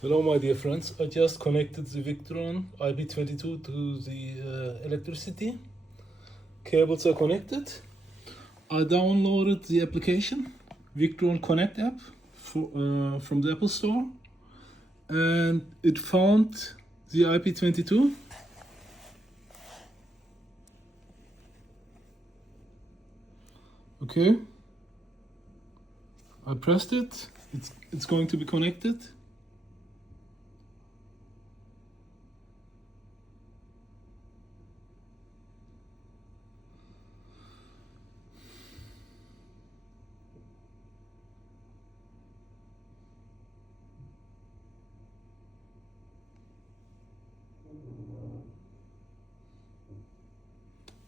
Hello my dear friends, I just connected the Victron IP22 to the electricity. Cables are connected. I downloaded the application, Victron Connect App, from the Apple Store, and it found the IP22. Okay, I pressed it, it's going to be connected.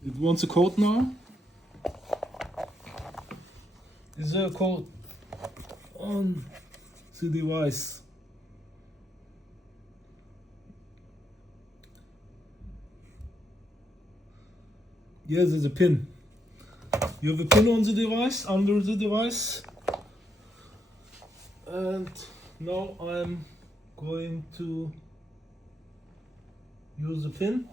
It wants a code now. Is there a code on the device? Yes, there's a pin. You have a pin on the device, under the device. And now I'm going to use the pin.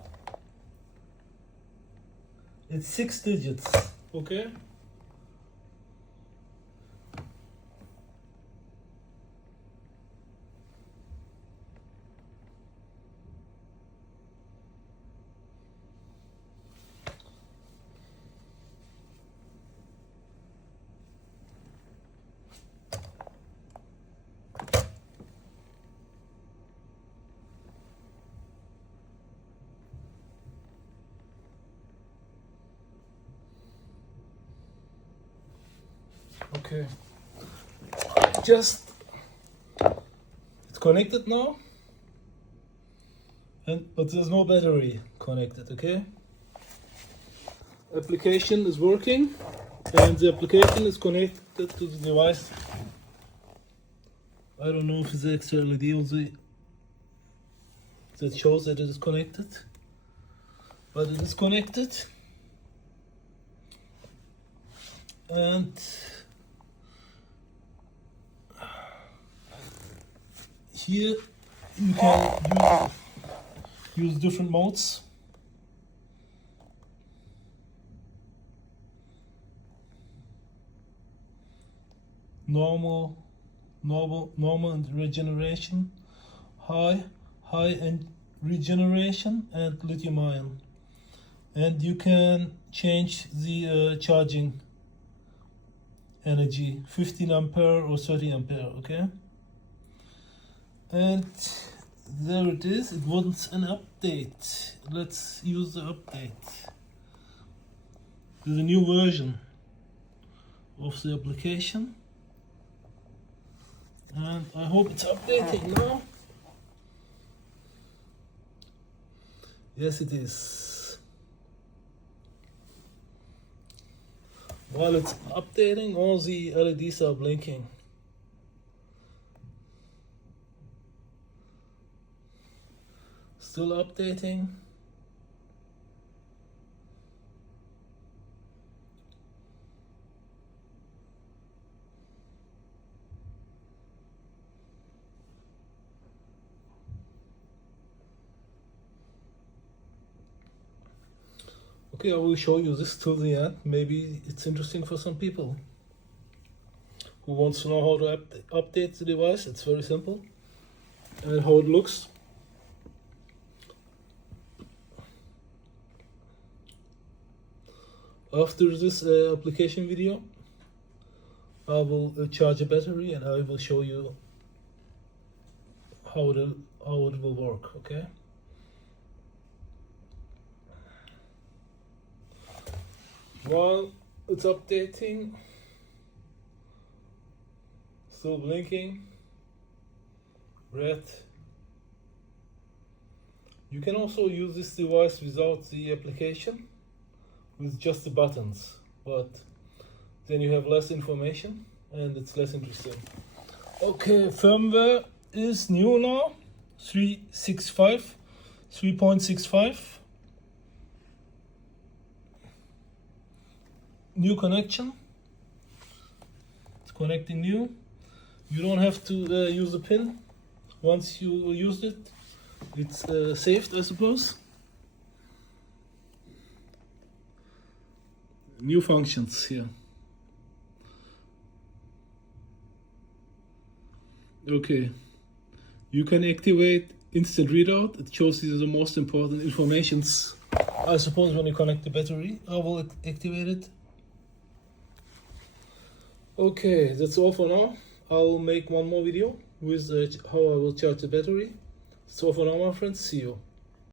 It's 6 digits, okay? Okay, it's connected now, but there's no battery connected, okay? Application is working, and the application is connected to the device. I don't know if it's the extra LED on that shows that it is connected, but it is connected. And here you can use different modes. Normal and regeneration, high and regeneration, and lithium ion. And you can change the charging energy, 15 ampere or 30 ampere, okay? And there it is. It wants an update. Let's use the update. There's a new version of the application, and I hope it's updating now. Yes, it is. While it's updating, all the LEDs are blinking. Still updating. Okay, I will show you this till the end. Maybe it's interesting for some people who wants to know how to update the device. It's very simple, and how it looks. After this application video, I will charge a battery, and I will show you how it will work, okay? While it's updating, still blinking, red. You can also use this device without the application, with just the buttons, but then you have less information and it's less interesting. Okay, firmware is new now, 3.65. New connection. It's connecting new. You don't have to use a pin. once you used it, it's saved, I suppose. New functions here. Okay, you can activate instant readout. It shows you the most important informations, I suppose, when you connect the battery. I will activate it. Okay, that's all for now. I'll make one more video with how I will charge the battery. That's all for now, my friends. See you.